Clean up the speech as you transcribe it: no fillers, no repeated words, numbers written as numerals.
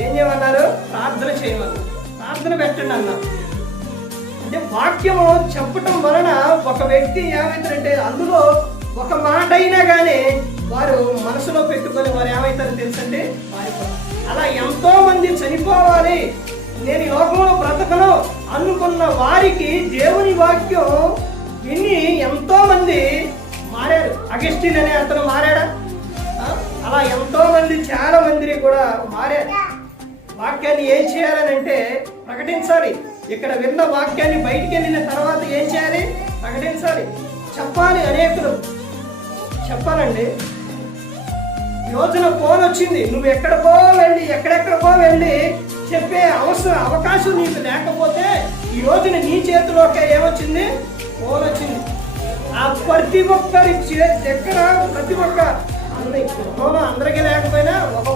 ఏం చేయమన్నారు? ప్రార్థన చేయమన్నారు. ప్రార్థన పెట్టండి అన్నారు. అంటే వాక్యము చెప్పటం వలన ఒక వ్యక్తి ఏమవుతారంటే అందులో ఒక మాట అయినా కానీ వారు మనసులో పెట్టుకొని వారు ఏమవుతారో తెలుసంటే మారిపోతారు. అలా ఎంతో మంది చనిపోవాలి, నేను ఈ లోకంలో బ్రతకను అనుకున్న వారికి దేవుని వాక్యం విని ఎంతో మంది మారారు. అగస్టిన్ అనే అతను మారాడా? అలా ఎంతో మంది చాలా మంది కూడా మారారు. వాక్యాన్ని ఏం చేయాలని అంటే ప్రకటించాలి. ఇక్కడ విన్న వాక్యాన్ని బయటికి వెళ్ళిన తర్వాత ఏం చేయాలి? ప్రకటించాలి, చెప్పాలి. అనేకులు చెప్పాలండి. యోజన ఫోన్ వచ్చింది, నువ్వు ఎక్కడెక్కడికో వెళ్ళి చెప్పే అవకాశం నీకు లేకపోతే ఈ రోజున నీ చేతిలోకే ఏమొచ్చింది? ఫోన్ వచ్చింది. ఆ ప్రతి ఒక్కరి దగ్గర ప్రతి ఒక్క అందరికీ లేకపోయినా ఒక